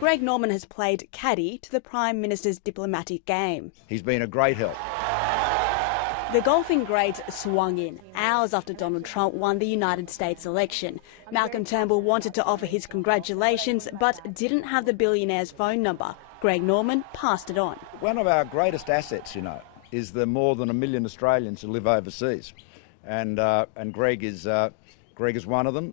Greg Norman has played caddy to the Prime Minister's diplomatic game. He's been a great help. The golfing great swung in hours after Donald Trump won the United States election. Malcolm Turnbull wanted to offer his congratulations but didn't have the billionaire's phone number. Greg Norman passed it on. One of our greatest assets, is the more than 1 million Australians who live overseas. And Greg is one of them.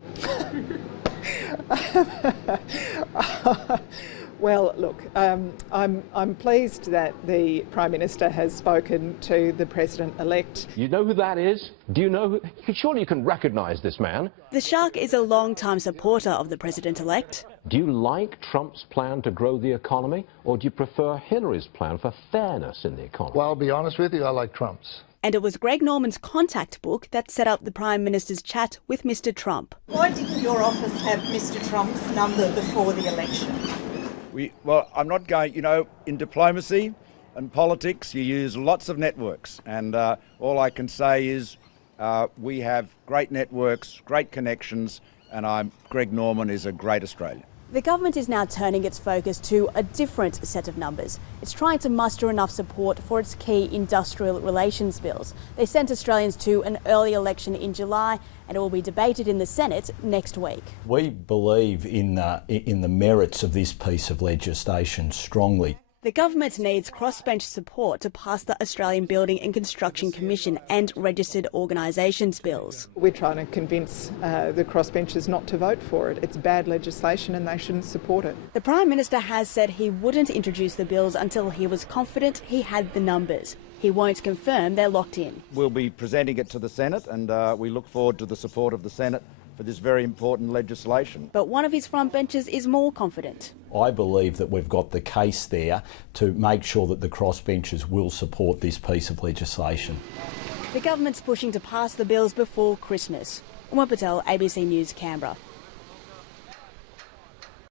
Well, look, I'm pleased that the Prime Minister has spoken to the President-elect. You know who that is? Do you know who? Surely you can recognise this man. The Shark is a long-time supporter of the President-elect. Do you like Trump's plan to grow the economy, or do you prefer Hillary's plan for fairness in the economy? Well, I'll be honest with you, I like Trump's. And it was Greg Norman's contact book that set up the Prime Minister's chat with Mr Trump. Why didn't your office have Mr Trump's number before the election? Well, I'm not going, in diplomacy and politics, you use lots of networks. And all I can say is we have great networks, great connections, and Greg Norman is a great Australian. The government is now turning its focus to a different set of numbers. It's trying to muster enough support for its key industrial relations bills. They sent Australians to an early election in July, and it will be debated in the Senate next week. We believe in the merits of this piece of legislation strongly. The government needs crossbench support to pass the Australian Building and Construction Commission and registered organisations bills. We're trying to convince the crossbenchers not to vote for it. It's bad legislation and they shouldn't support it. The Prime Minister has said he wouldn't introduce the bills until he was confident he had the numbers. He won't confirm they're locked in. We'll be presenting it to the Senate, and we look forward to the support of the Senate for this very important legislation. But one of his frontbenchers is more confident. I believe that we've got the case there to make sure that the crossbenchers will support this piece of legislation. The government's pushing to pass the bills before Christmas. Patel, ABC News, Canberra.